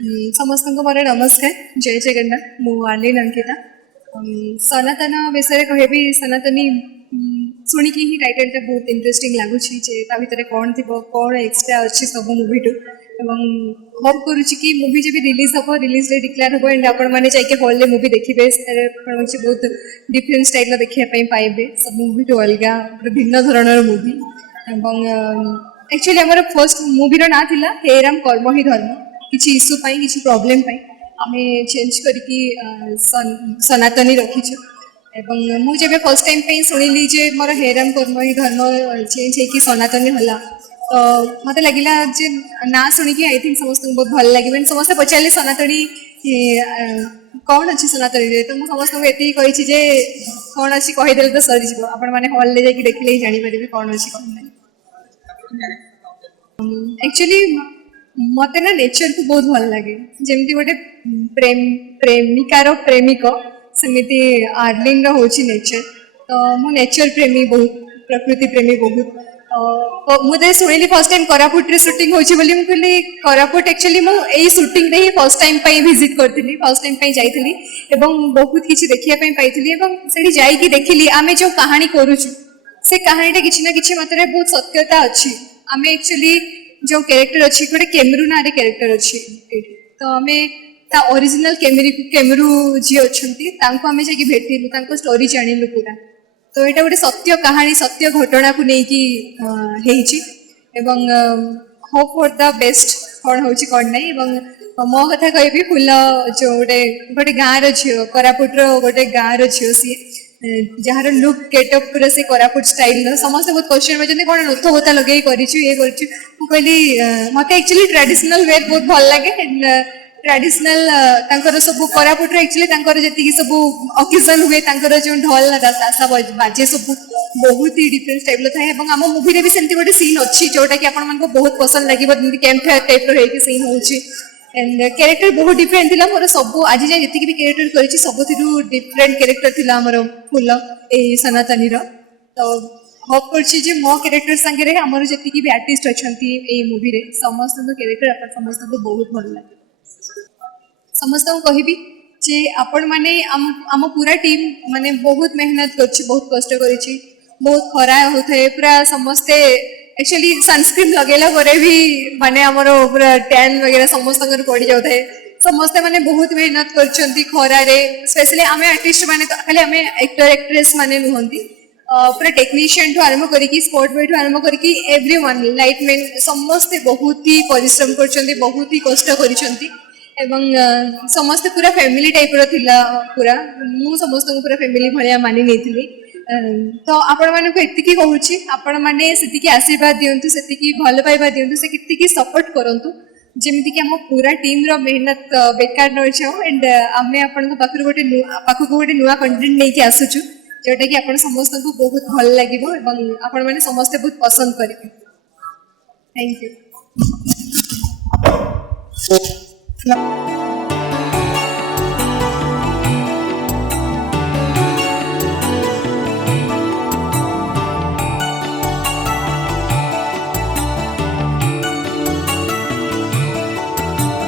समस्त को मोर नमस्कार जय जगन्नाथ मु आलिन अंकिता सनातन विषय कहबी सनातनी शुणिकी ही टाइटल बहुत इंटरेस्टिंग लगुच भितर कौन थी कौन एक्सट्रा अच्छी सब मूवी टू एवं होप करुच्ची कि मूवी जब रिलीज हम रिलीज डे डिक्लेयर हम एंड आपण मैंने जाके हॉल मूवी देखिए बहुत डिफरेंट स्टाइल देखापी पाइबे सब मूवी टू अलग भिन्न धरणर मूवी एक्चुअली आम फर्स्ट मूवीर ना था हे राम कर्म ही धर्म किसी इश्यू किसी प्रॉब्लम आम चेंज करके सनातनी रखीचु एवं मुझे फर्स्ट टाइम पे शुणिली जे मोर हे राम कर्म ही धर्म चेंज होगी सनातनी हला तो मत लगिला जे ना शुणिकी आई थिंक समस्त बहुत भल लगे समस्त पचारे सनातनी कौन अच्छी सनातनी तो मुझे समस्त ये कही जे कौन अच्छी कहीदे तो सरीज आपण मैंने हॉल जाकि देखिले ही जानीपर कौन अच्छी कौन नहीं एक्चुअली मत ना नेचर को बहुत भल लगे जमती गोटे प्रेमिकार प्रेमिक सेमती आर्लिन रोचे नेचर तो मु नेचर प्रेमी बहुत प्रकृति प्रेमी बहुत मुझे शुणिली फर्स्ट टाइम कोरापुट शूटिंग होची बोली मु कहली कोरापुट एक्चुअली मु एई शूटिंग रे फर्स्ट टाइम पई विजिट करथिली फर्स्ट टाइम पई जाइथिली एवं बहुत किछि देखिया पई पाइथिली एवं सेठी जाई कि देखिली आमे जो कहानी करूछु से कहानीटा किछि ना किछि मात्रा बहुत सत्यता अछि आमे एक्चुअली जो कैरेक्टर अच्छी गोटे केमरू ना कैरेक्टर अच्छी तो आम ता ओरिजिनल केमरू जी अच्छा आम जाकि भेटिलु स्टोरी जानिलु पूरा तो यहाँ गोटे सत्य कहानी सत्य घटना को लेकिन एवं होप फॉर द बेस्ट कौन हो कौन नहीं मो कथा कहि फुल जो गोटे गोटे गाँव झी कोरापुटर गोटे गाँव झी सी जार लुक गेटअप पूरा से कोरापुट स्टाइल समस्त बहुत क्वेश्चन पचार कौन नोथ गोता लगे कहली मत एक्चुअली ट्रेडिशनल वेयर बहुत भल लगे ट्रेडिशनल सब कोरापुट एक्चुअली जी सब ओकेजन हुए जो ढोल ताशा बाजे सब बहुत ही डिफरेंट टाइप थाए आम मूवी भी सेमती गोटे सीन अच्छी जोटा कि आपको बहुत पसंद लगे कैंप फायर टाइप सीन होची एंड कैरेक्टर बहुत डिफरेंट थिला मोर सब आज जाए जी भी कैरेक्टर करी सब डिफरेंट कैरेक्टर थिला मोर फुल ए सनातनी तो होप कर मो कैरेक्टर संगे आमर जी भी आर्टिस्ट अच्छा मूवी रे समस्त कैरेक्टर समस्त बहुत भल लगे समस्त कहबी जे आपण माने आम पूरा टीम माने बहुत मेहनत करछि बहुत कष्ट करिछि बहुत खरा होता है पूरा समस्ते एक्चुअली सनस्क्रीन लगेला परे भी माने हमर पूरा टैन वगैरह समस्त पड़ जाता है समस्ते माने बहुत मेहनत करछंती खरा रे स्पेशली आमे आर्टिस्ट माने खाली आमे एक्टर एक्ट्रेस माने नुहंती पूरा टेक्नीशियन ठू आरंभ करिकी स्पॉट बॉय ठू आरंभ करिकी एवरीवन लाइटमैन समस्ते बहुत ही परिश्रम करछंती बहुत ही कष्ट करिछंती एवं समस्त पूरा फैमिली टाइप रो थिला पूरा मु समस्त को पूरा फैमिली भलिया मानि नेथिली तो आपण माने को एतिकी कहूची आपण माने सेतिकी आशीर्वाद दियंतु सेतिकी भल पाइबा दियंतु से कितिकी सपोर्ट करंतु जेमिति कि हम पूरा टीम रो मेहनत बेकार न जाओ एंड आमे आपण को पाखु गोटे नुआ कंटेंट नै कि आसुचु जोटा कि आपण समस्त को बहुत भल लागिबो एवं आपण माने समस्त बहुत पसंद करिबे थैंक यू